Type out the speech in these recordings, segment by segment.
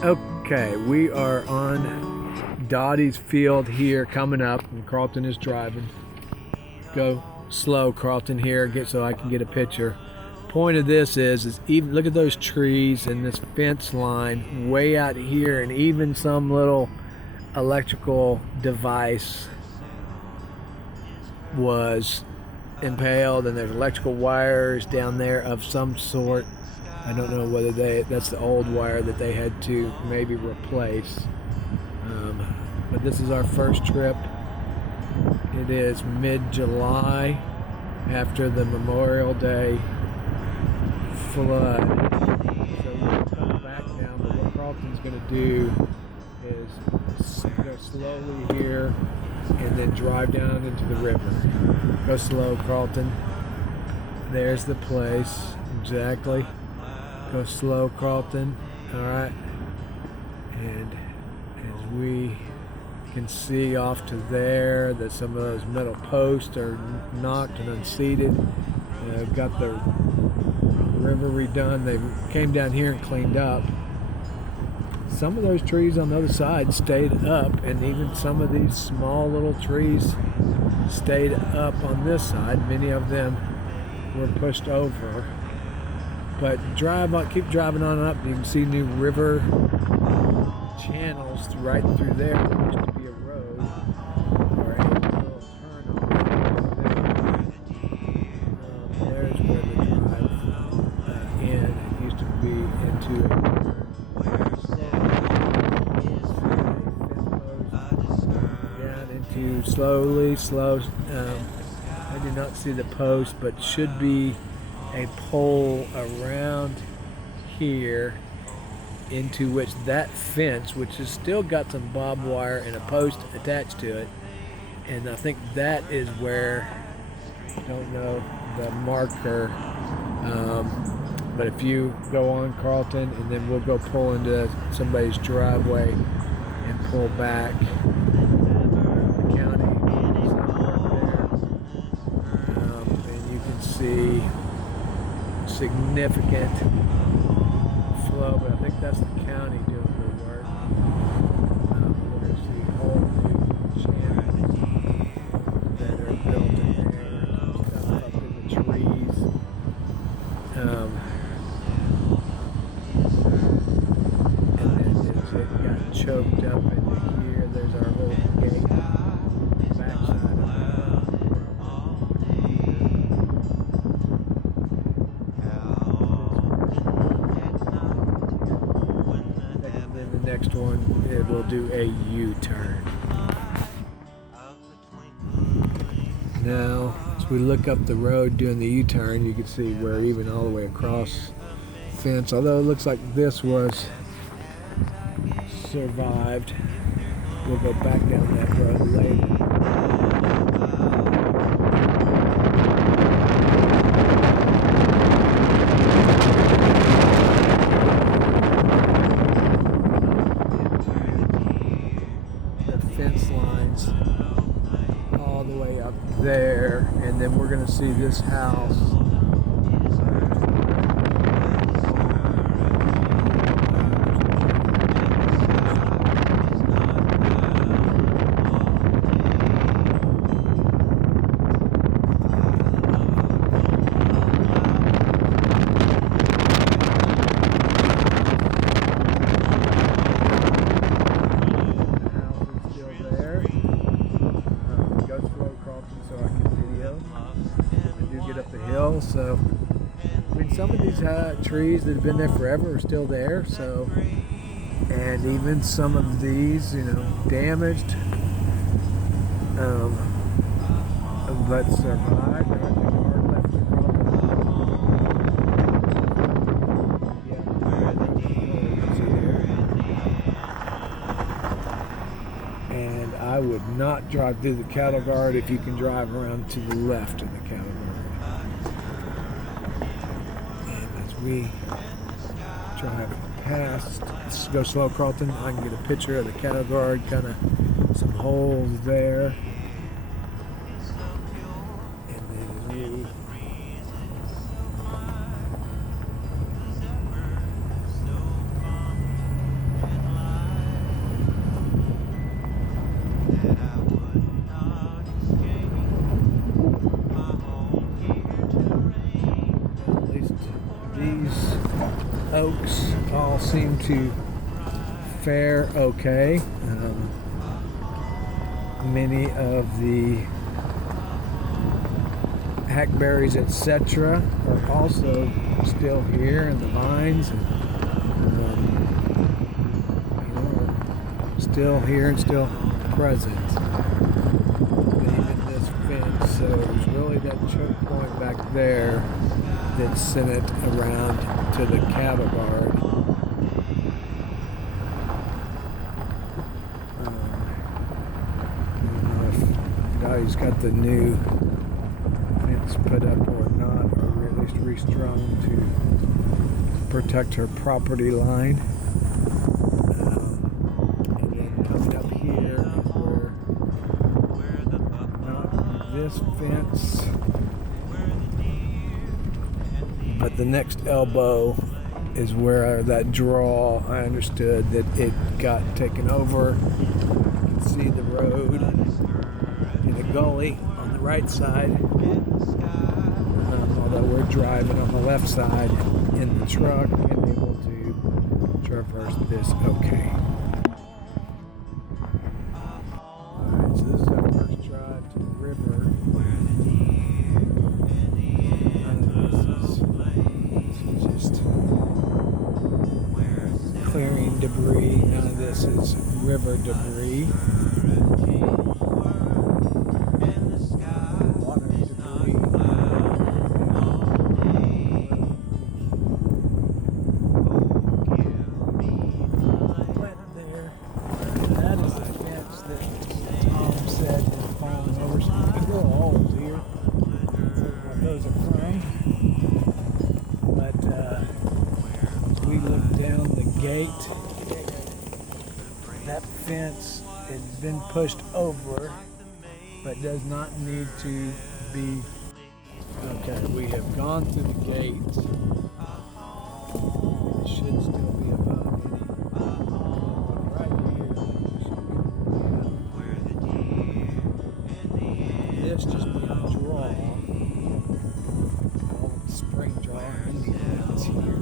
Okay, we are on Dottie's field here coming up, and Carlton is driving. Go slow, Carlton, here, get so I can get a picture. Point of this is even look at those trees and this fence line way out here, and even some little electrical device was impaled, and there's electrical wires down there of some sort. I don't know whether that's the old wire that they had to maybe replace. But this is our first trip. It is mid-July after the Memorial Day flood. So we're coming back now, but what Carlton's going to do is go slowly here and then drive down into the river. Go slow, Carlton. There's the place. Exactly. Go slow, Carlton. All right. And as we can see off to there that some of those metal posts are knocked and unseated. Got the river redone. They came down here and cleaned up. Some of those trees on the other side stayed up, and even some of these small little trees stayed up on this side. Many of them were pushed over. But keep driving on up. You can see new river channels right through there. There used to be a road or a little turn off there. There's where the drive in. It used to be into down into slow. I do not see the post, but should be a pole around here into which that fence, which has still got some barbed wire and a post attached to it, and I think that is where, I don't know the marker, but if you go on Carlton and then we'll go pull into somebody's driveway and pull back the county somewhere there, and you can see significant flow, but I think that's the county doing the work. We're going to see whole new channels that are built in there, stuff up in the trees. And then it got choked up into here. There's our little gate, backside of that. Next one, it will do a U-turn. Now, as we look up the road doing the U-turn, you can see we're even all the way across the fence. Although it looks like this was survived, we'll go back down that road later. Fence lines all the way up there, and then we're going to see this house. So, I mean, some of these trees that have been there forever are still there. So, and even some of these, damaged, but survived. And I would not drive through the cattle guard if you can drive around to the left of the cattle guard. We drive past. Let's go slow, Carlton. I can get a picture of the cattle guard, kind of some holes there. And then we oaks all seem to fare okay. Many of the hackberries, etc., are also still here, and the vines, and, are still here and still present. And even this fence, so it was really that choke point back there that sent it around to the cattle guard. I don't know if Dottie's got the new fence put up or not, or at least restrung to protect her property line. And then coming up here is where not this fence, but the next elbow is where that draw, I understood that it got taken over. You can see the road in a gully on the right side, although we're driving on the left side in the truck and able to traverse this okay. Alright, so this is our first drive to the river. This is just clearing debris. None of this is river debris. Water debris. Wet there. That is the fence that Tom said had fallen over. Some big little holes here. Where those are from. But we look down the gate. That fence has been pushed over, but does not need to be. Okay, we have gone through the gate. It should still be above any. Right here. This just being a draw. Spring draw in the ends here.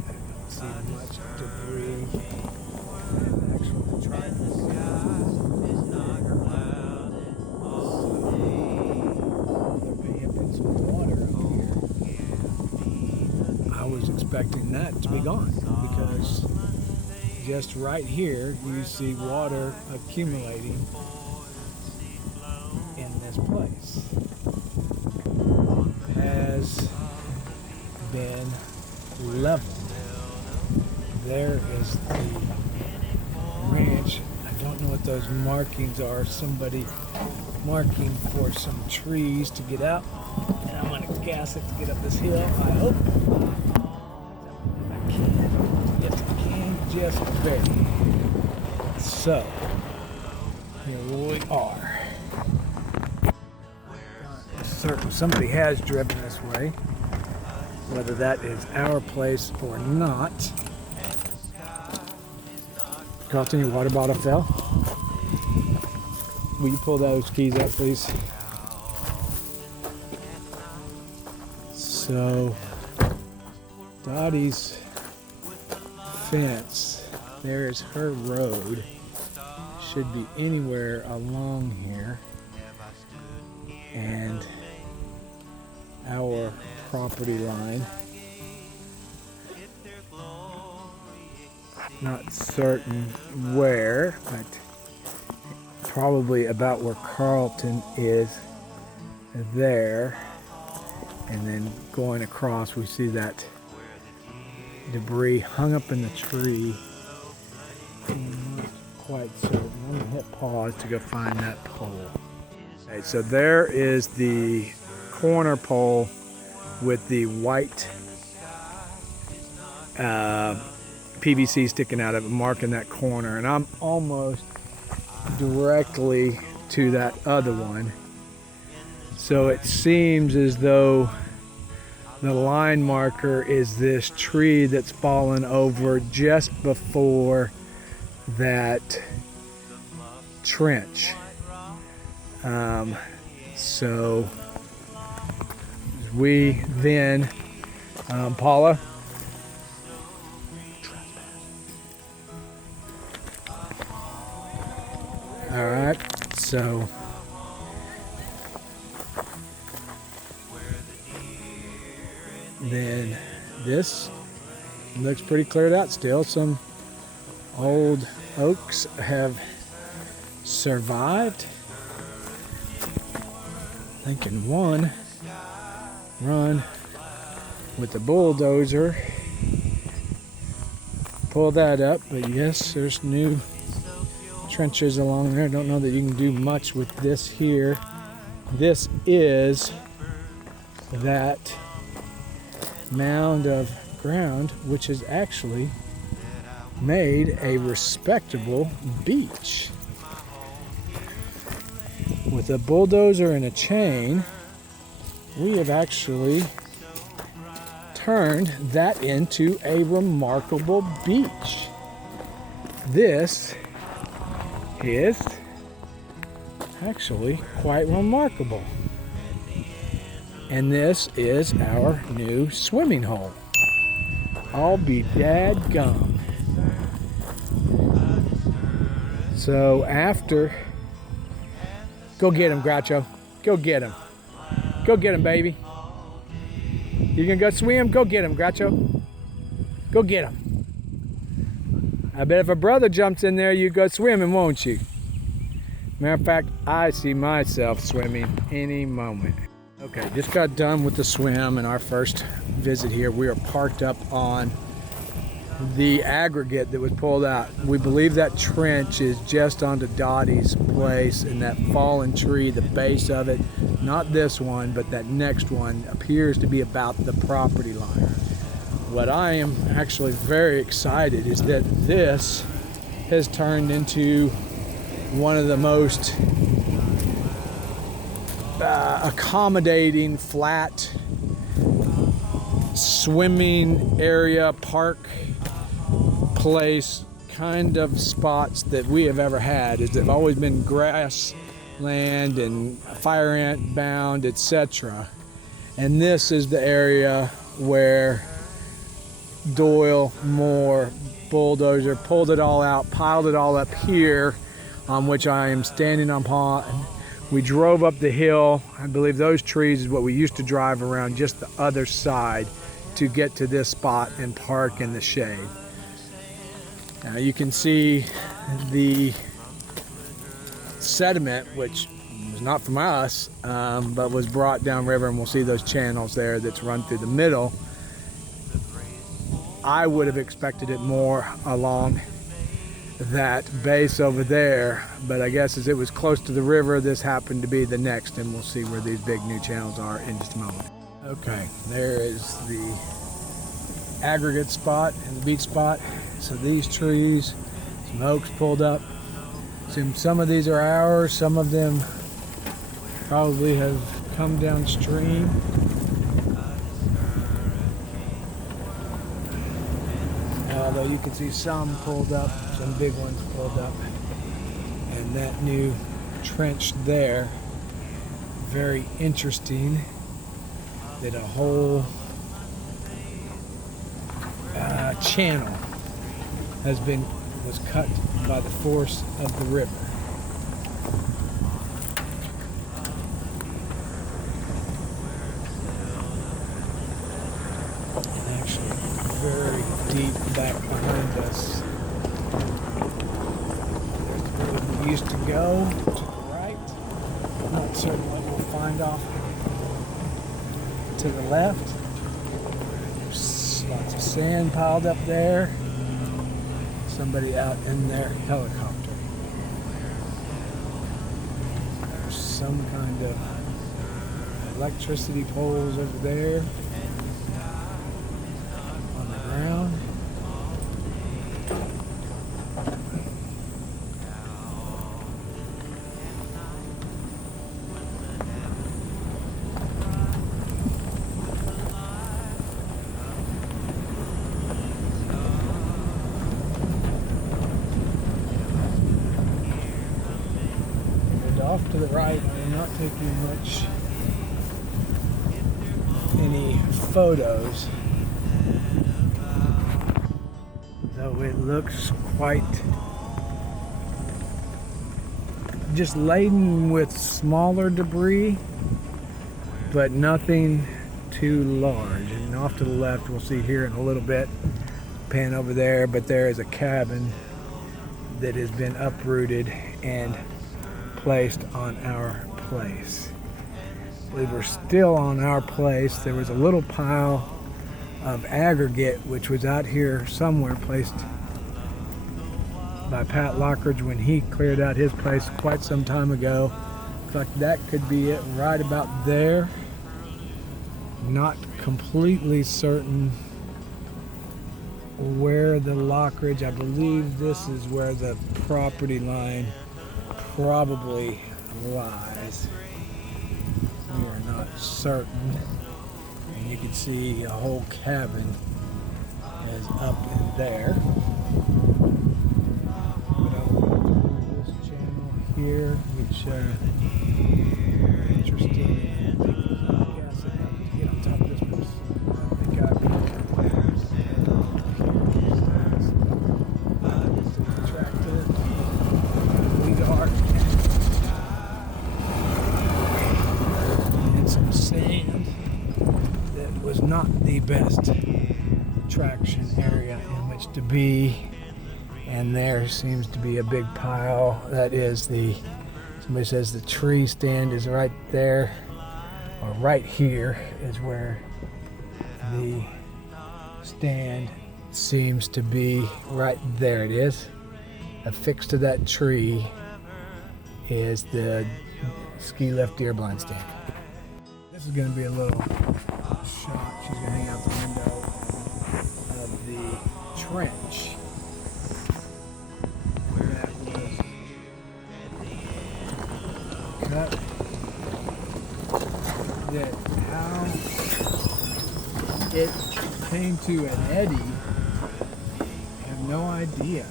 I don't see much debris. Actually, trying to is not allowed. There may have been some water up here. I was expecting that to be gone because just right here you see water accumulating in this place. Has been leveled. There is the ranch. I don't know what those markings are. Somebody marking for some trees to get out. And I'm going to gas it to get up this hill. I hope I can. Yes, I can. Just barely. So, here we are. Certain somebody has driven this way, whether that is our place or not. Carlton, your water bottle fell. Will you pull those keys out, please? So, Dottie's fence, there is her road, should be anywhere along here, and our property line. Not certain where, but probably about where Carlton is there. And then going across, we see that debris hung up in the tree. I'm not quite certain. I'm going to hit pause to go find that pole. Okay, so there is the corner pole with the white PVC sticking out of it, marking that corner, and I'm almost directly to that other one. So it seems as though the line marker is this tree that's fallen over just before that trench. So we then Paula. All right, so then this looks pretty cleared out still. Some old oaks have survived. I think in one run with the bulldozer, pull that up, but yes, there's new trenches along there. I don't know that you can do much with this here. This is that mound of ground which has actually made a respectable beach. With a bulldozer and a chain, we have actually turned that into a remarkable beach. This is actually quite remarkable. And this is our new swimming hole. I'll be dadgum. So after, go get him, Groucho. Go get him. Go get him, baby. You gonna go swim? Go get him, Groucho. Go get him. I bet if a brother jumps in there, you go swimming, won't you? Matter of fact, I see myself swimming any moment. Okay, just got done with the swim and our first visit here. We are parked up on the aggregate that was pulled out. We believe that trench is just onto Dottie's place, and that fallen tree, the base of it, not this one, but that next one, appears to be about the property line. What I am actually very excited is that this has turned into one of the most accommodating, flat swimming area, park, place kind of spots that we have ever had. Is they've always been grassland and fire ant bound, etc. And this is the area where Doyle, Moore, bulldozer pulled it all out, piled it all up here, on which I am standing upon. We drove up the hill. I believe those trees is what we used to drive around just the other side to get to this spot and park in the shade. Now you can see the sediment, which was not from us, but was brought downriver, and we'll see those channels there that's run through the middle. I would have expected it more along that base over there, but I guess as it was close to the river, this happened to be the next, and we'll see where these big new channels are in just a moment. Okay, there is the aggregate spot and the beach spot. So these trees, some oaks pulled up. Some of these are ours, some of them probably have come downstream. Although you can see some pulled up, some big ones pulled up. And that new trench there, very interesting that a whole channel was cut by the force of the river. And actually very deep back behind us. There's the road we used to go to the right. I'm not certain what we'll find off to the left. There's lots of sand piled up there. Somebody out in their helicopter. There's some kind of electricity poles over there on the ground. Off to the right, I'm not taking any photos, looks quite just laden with smaller debris, but nothing too large. And off to the left, we'll see here in a little bit, pan over there, but there is a cabin that has been uprooted and placed on our place. I believe we're still on our place. There was a little pile of aggregate which was out here somewhere, placed by Pat Lockridge when he cleared out his place quite some time ago. Looks like that could be it right about there. Not completely certain where the Lockridge, I believe this is where the property line probably lies. We are not certain. And you can see a whole cabin is up in there. But I'll go through this channel here, which interesting. I guess I have to get on top of this one. I think I've tractor. We are. And some sand that was not the best traction area in which to be. And there seems to be a big pile. That is somebody says the tree stand is right there, or right here is where the stand seems to be. Right there it is. Affixed to that tree is the ski lift deer blind stand. This is going to be a little shot. She's going to hang out the window of the trench that was cut. That how it came to an eddy, I have no idea.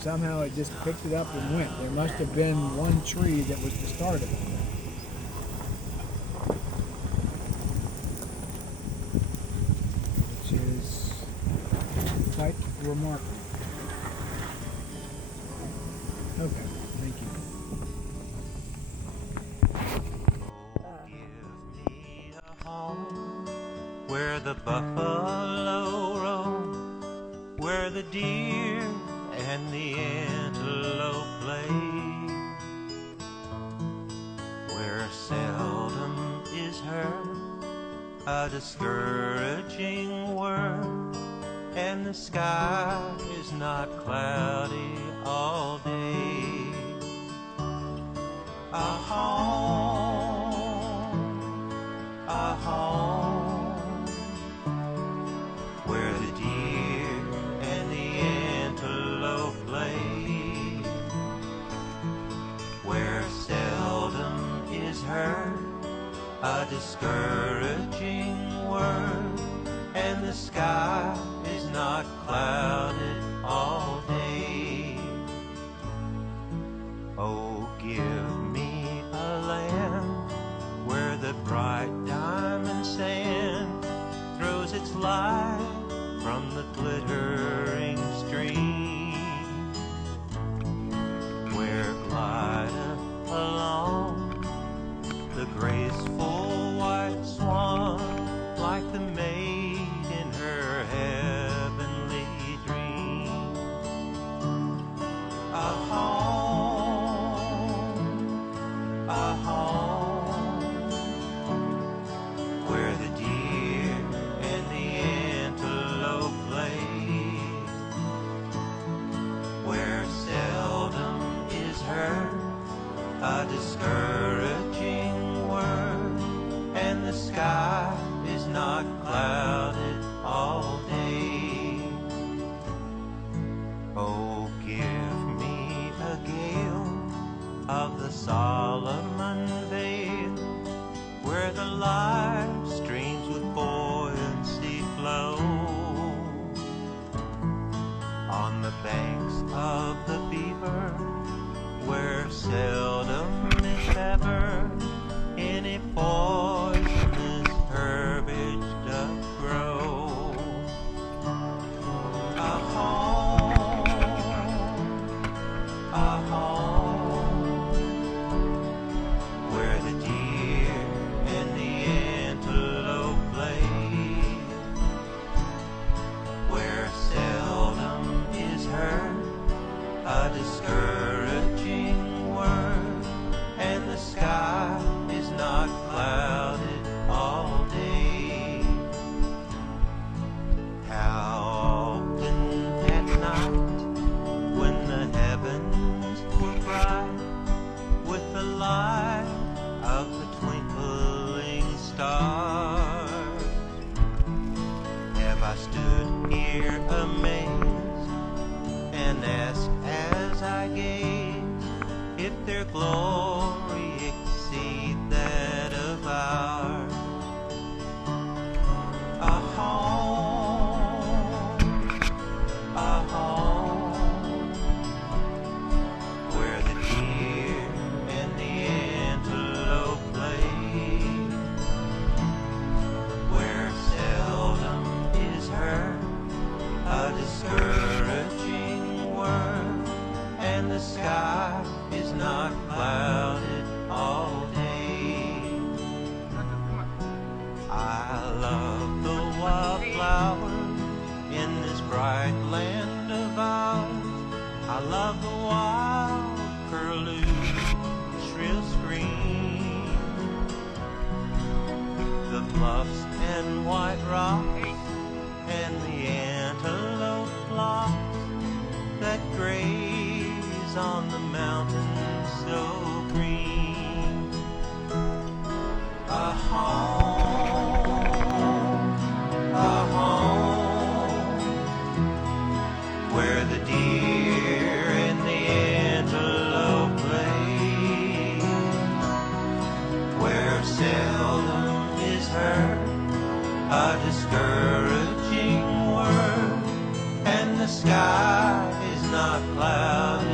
Somehow it just picked it up and went. There must have been one tree that was the start of it. Which is quite remarkable. Okay, thank you. Where the buffalo roam, where the deer and the antelope play, where seldom is heard a discouraging word, and the sky is not cloudy all day. A home, where the deer and the antelope play, where seldom is heard a discouraging word, and the sky is not clouded all day. Oh, give me a land where the bright diamond sand throws its light from the glittering stream, where glideth along the graceful white swan, like the maid in her heavenly dream. A home, where the deer and the antelope play, stood here amazed and asked as I gazed if their glory exceed that of ours. A home where the deer and the antelope play, where seldom is heard a discouraging word, and the sky is not clouded all day. I love the wildflowers in this bright land of ours. I love the wild curlew's shrill scream, the bluffs and white rocks, and the antelope flocks that graze on the mountains so green. A home where the deer and the antelope play, where seldom is heard a discouraging word, and the sky is not clouded